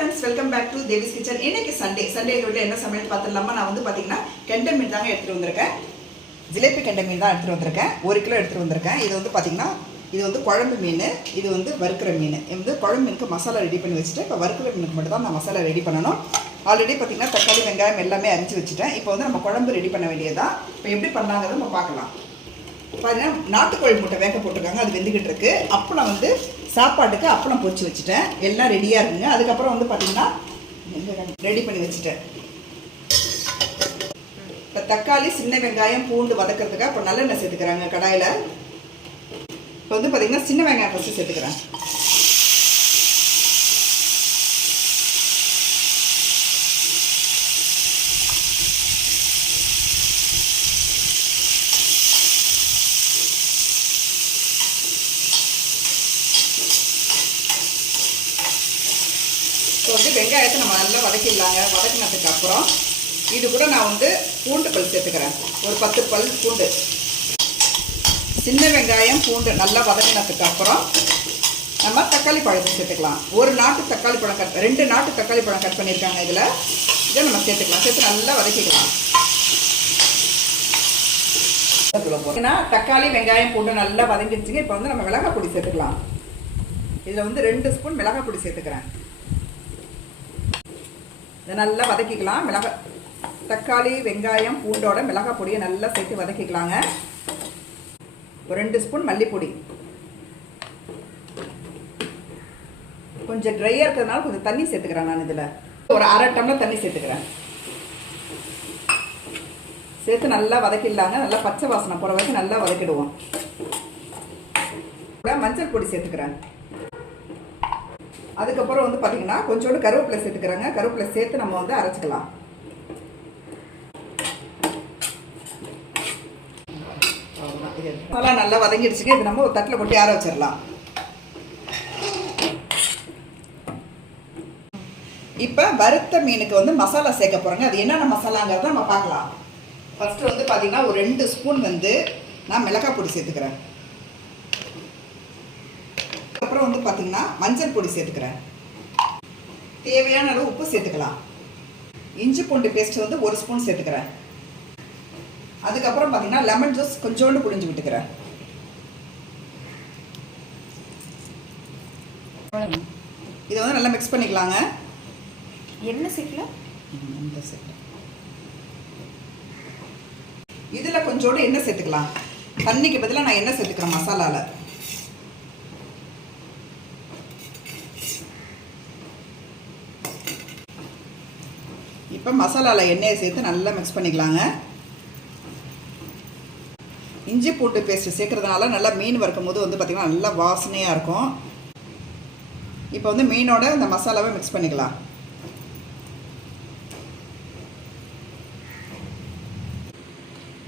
Friends welcome back to Devi's kitchen இன்னைக்கு Sunday Sunday விட என்ன சமையல் பார்த்துடலாமா? நான் வந்து பார்த்தீங்கன்னா கெண்டை மீன் தாங்க எடுத்துகிட்டு வந்திருக்கேன். ஜிலேபி கெண்டை மீன் தான் எடுத்துகிட்டு வந்திருக்கேன். ஒரு கிலோ எடுத்துகிட்டு வந்திருக்கேன். இது வந்து பார்த்தீங்கன்னா இது வந்து குழம்பு மீன் இது வந்து வறுக்கிற மீன். இது வந்து குழம்பு மீனுக்கு மசாலா ரெடி பண்ணி வச்சுட்டு இப்போ வறுக்கிற மீனுக்கு மட்டும் தான் நான் மசாலா ரெடி பண்ணணும். ஆல்ரெடி பார்த்தீங்கன்னா தக்காளி வெங்காயம் எல்லாமே அரிஞ்சு வச்சுட்டேன். இப்போ வந்து நம்ம குழம்பு ரெடி பண்ண வேண்டியதான் இப்போ எப்படி பண்ணலாங்கிறத நம்ம பார்க்கலாம். பார்த்தீங்கன்னா நாட்டுக்கோழி முட்டை வேக போட்டிருக்காங்க அது வெந்துக்கிட்டு இருக்கு. அப்பளம் வந்து சாப்பாட்டுக்கு அப்பளம் பொரிச்சு வச்சுட்டேன். எல்லாம் ரெடியாக இருக்குங்க. அதுக்கப்புறம் வந்து பார்த்தீங்கன்னா ரெடி பண்ணி வச்சுட்டேன். இப்போ தக்காளி சின்ன வெங்காயம் பூண்டு வதக்கிறதுக்காக இப்போ நல்லெண்ணெய் சேர்த்துக்கிறாங்க கடாயில். இப்போ வந்து பார்த்தீங்கன்னா சின்ன வெங்காயம் ஃபஸ்ட்டு சேர்த்துக்கிறேன். இப்போ வந்து வெங்காயத்தை நம்ம நல்லா வதக்கிடலாங்க வதக்கினதுக்கு அப்புறம் இது கூட நான் வந்து பூண்டு பல் சேர்த்துக்கிறேன். ஒரு பத்து பல் பூண்டு. சின்ன வெங்காயம் பூண்டு நல்லா வதக்கினதுக்கு அப்புறம் நம்ம தக்காளி பழத்தை சேர்த்துக்கலாம். ஒரு நாட்டு தக்காளி பழம் கட் ரெண்டு நாட்டு தக்காளி பழம் கட் பண்ணியிருக்காங்க இதில். இதை நம்ம சேர்த்துக்கலாம். சேர்த்து நல்லா வதக்கிக்கலாம். ஏன்னா தக்காளி வெங்காயம் பூண்டு நல்லா வதங்கிடுச்சுங்க. இப்போ வந்து நம்ம மிளகாய் பொடி சேர்த்துக்கலாம். இதில் வந்து ரெண்டு ஸ்பூன் மிளகாய் பொடி சேர்த்துக்கிறேன். இதை நல்லா வதக்கிக்கலாம். மிளகா தக்காளி வெங்காயம் பூண்டோட மிளகாய் பொடியை நல்லா சேர்த்து வதக்கிக்கலாங்க. ஒரு ரெண்டு ஸ்பூன் மல்லிப்பொடி. கொஞ்சம் ட்ரையாக இருக்கிறதுனால கொஞ்சம் தண்ணி சேர்த்துக்கிறேன் நான் இதில். ஒரு அரை டம்ளர் தண்ணி சேர்த்துக்கிறேன். சேர்த்து நல்லா வதக்கிடலாங்க. நல்லா பச்சை வாசனை போகிற வரைக்கும் நல்லா வதக்கிடுவோம். மஞ்சள் பொடி சேர்த்துக்கிறேன். அதுக்கப்புறம் வந்து பார்த்தீங்கன்னா கொஞ்சோண்டு கருவேப்பிலை சேர்த்துக்கிறாங்க. கருவேப்பிலை சேர்த்து நம்ம வந்து அரைச்சிக்கலாம். மசாலா நல்லா வதங்கிடுச்சுங்க. இது நம்ம ஒரு தட்டில் கொட்டி ஆற வச்சிடலாம். இப்போ வறுத்த மீனுக்கு வந்து மசாலா சேர்க்க போகிறோங்க அது என்னென்ன மசாலாங்கிறத நம்ம பார்க்கலாம். ஃபஸ்ட்டு வந்து பார்த்தீங்கன்னா ஒரு ரெண்டு ஸ்பூன் வந்து நான் மிளகாய் பொடி சேர்த்துக்கிறேன். அப்புறம் வந்து பார்த்தீங்கன்னா மஞ்சள் பொடி சேர்த்துக்கிறேன். தேவையான அளவு உப்பு சேர்த்துக்கலாம். இஞ்சி பூண்டு பேஸ்ட் வந்து ஒரு ஸ்பூன் சேர்த்துக்கிறேன். அதுக்கப்புறம் பார்த்தீங்கன்னா லெமன் ஜூஸ் கொஞ்சோண்டு புழிஞ்சு விட்டுக்கிறேன். இதை வந்து நல்லா மிக்ஸ் பண்ணிக்கலாங்க. என்ன செட்ல இந்த. இதில் கொஞ்சோண்டு எண்ணெய் சேர்த்துக்கலாம். தண்ணிக்கு பதிலாக நான் எண்ணெய் சேர்த்துக்கிறேன் மசாலாவில் இப்போ மசாலாவில் எண்ணெயை சேர்த்து நல்லா மிக்ஸ் பண்ணிக்கலாங்க. இஞ்சி பூண்டு பேஸ்ட்டு சேர்க்குறதுனால நல்லா மீன் வறுக்கும் போது வந்து பார்த்திங்கன்னா நல்லா வாசனையாக இருக்கும். இப்போ வந்து மீனோட இந்த மசாலாவை மிக்ஸ் பண்ணிக்கலாம்.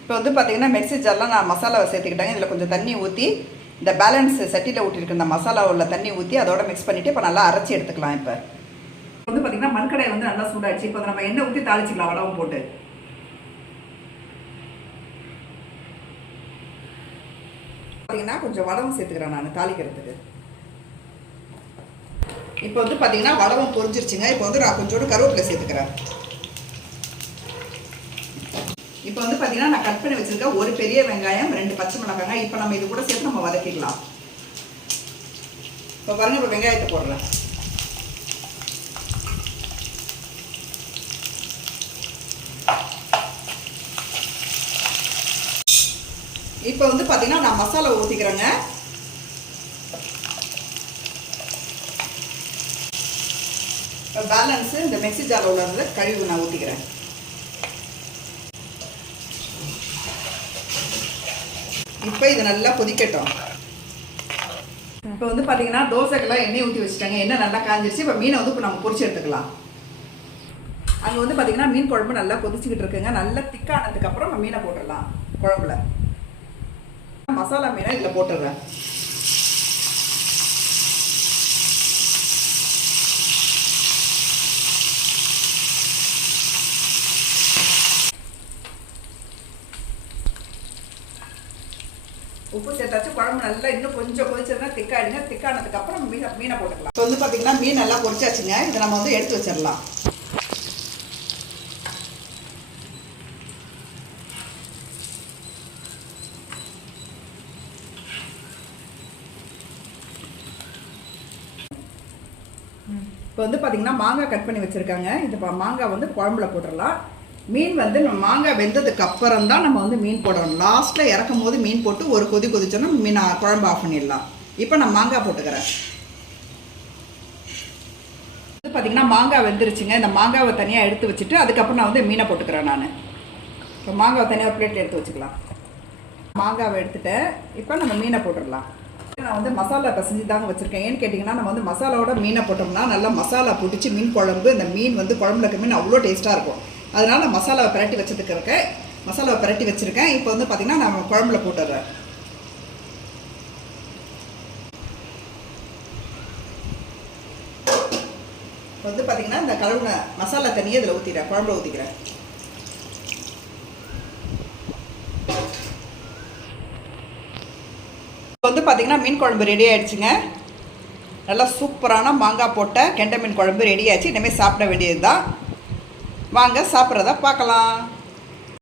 இப்போ வந்து பார்த்தீங்கன்னா மிக்சி ஜார்லாம் நான் மசாலாவை சேர்த்துக்கிட்டாங்க. இதில் கொஞ்சம் தண்ணி ஊற்றி இந்த பேலன்ஸ் சட்டியில் ஊட்டியிருக்க இந்த மசாலா உள்ள தண்ணி ஊற்றி அதோட மிக்ஸ் பண்ணிவிட்டு இப்போ நல்லா அரைச்சி எடுத்துக்கலாம் இப்போ. வந்து பார்த்தீங்கன்னா மண்கடை வந்து நல்லா சூடாச்சு இப்போ நம்ம எண்ணெய் ஊற்றி தாளிச்சிக்கலாம் வடவும் போட்டு. பார்த்தீங்கன்னா கொஞ்சம் வடவும் சேர்த்துக்கிறேன் நான் தாளிக்கிறதுக்கு. இப்போ வந்து பார்த்தீங்கன்னா வடவும் பொரிஞ்சிருச்சுங்க. இப்போ வந்து நான் கொஞ்சோடு கருவேப்பிலை சேர்த்துக்கிறேன். இப்போ வந்து பார்த்தீங்கன்னா நான் கட் பண்ணி வச்சிருக்கேன் ஒரு பெரிய வெங்காயம் ரெண்டு பச்சை மிளகாங்க இப்போ நம்ம இது கூட சேர்த்து நம்ம வதக்கிக்கலாம். இப்போ பாருங்க இப்போ வெங்காயத்தை போடுறேன் இப்போ வந்து பார்த்தீங்கன்னா நான் மசாலா ஊற்றிக்கிறேங்க இப்போ பேலன்ஸு இந்த மிக்சி ஜாரில் உள்ளது கழிவு நான் ஊற்றிக்கிறேன் இப்போ இது நல்லா கொதிக்கட்டும். இப்போ வந்து பார்த்தீங்கன்னா தோசைக்கெல்லாம் எண்ணெய் ஊற்றி வச்சுட்டாங்க. எண்ணெய் நல்லா காஞ்சிருச்சு. இப்போ மீனை வந்து இப்போ நம்ம பொறிச்சு எடுத்துக்கலாம். அங்கே வந்து பார்த்தீங்கன்னா மீன் குழம்பு நல்லா கொதிச்சுக்கிட்டு இருக்குங்க. நல்லா திக்கானதுக்கப்புறம் நம்ம மீனை போட்டுடலாம் குழம்புல. மசாலா மீனை இதில் போட்டுடுறேன். உப்பு சேர்த்தாச்சு குழம்பு நல்லா இன்னும் கொஞ்சம் கொதிச்சதுன்னா திக்காயிடுங்க. திக்கானதுக்கு அப்புறம் மீனை மீனை போட்டுக்கலாம். இப்போ வந்து பார்த்தீங்கன்னா மீன் நல்லா பொரிச்சாச்சுங்க. இதை நம்ம வந்து எடுத்து வச்சிடலாம். இப்போ வந்து பார்த்திங்கன்னா மாங்காய் கட் பண்ணி வச்சுருக்காங்க. இது பா- மாங்காய் வந்து குழம்புல போட்டுடலாம் மீன் வந்து நம்ம மாங்காய் வெந்ததுக்கு அப்புறம் தான் நம்ம வந்து மீன் போடணும். லாஸ்ட்டில் இறக்கும் போது மீன் போட்டு ஒரு கொதி கொதிச்சோன்னா மீன் குழம்பு ஆஃப் பண்ணிடலாம். இப்போ நான் மாங்காய் போட்டுக்கிறேன். வந்து பார்த்தீங்கன்னா மாங்காய் வெந்துருச்சுங்க. இந்த மாங்காவை தனியாக எடுத்து வச்சுட்டு அதுக்கப்புறம் நான் வந்து மீனை போட்டுக்கிறேன் நான். இப்போ மாங்காவை தனியாக ஒரு பிளேட்டில் எடுத்து வச்சுக்கலாம். மாங்காவை எடுத்துகிட்டு இப்போ நம்ம மீனை போட்டுடலாம். நான் வந்து மசாலா பசஞ்சு தாங்க வச்சுருக்கேன். ஏன்னு கேட்டிங்கன்னா நம்ம வந்து மசாலாவோட மீனை போட்டோம்னா நல்லா மசாலா பிடிச்சி மீன் குழம்பு இந்த மீன் வந்து குழம்புல இருக்க மீன் அவ்வளோ டேஸ்ட்டாக இருக்கும். அதனால் நான் மசாலாவை பிரட்டி வச்சதுக்கு இருக்கேன் மசாலாவை பிரட்டி வச்சுருக்கேன். இப்போ வந்து பார்த்திங்கன்னா நான் குழம்புல போட்டுடுறேன் இப்போ வந்து பார்த்திங்கன்னா இந்த கலவுன மசாலா தண்ணியை இதில் ஊற்றிடுறேன் குழம்புல ஊற்றிக்கிறேன் வந்து பார்த்தீங்கன்னா மீன் குழம்பு ரெடி ஆகிடுச்சுங்க நல்லா சூப்பரான மாங்காய் போட்ட கெண்டை மீன் குழம்பு ரெடி ஆச்சு இனிமேல் சாப்பிட வேண்டியது தான் வாங்க சாப்பிட்றத பார்க்கலாம்.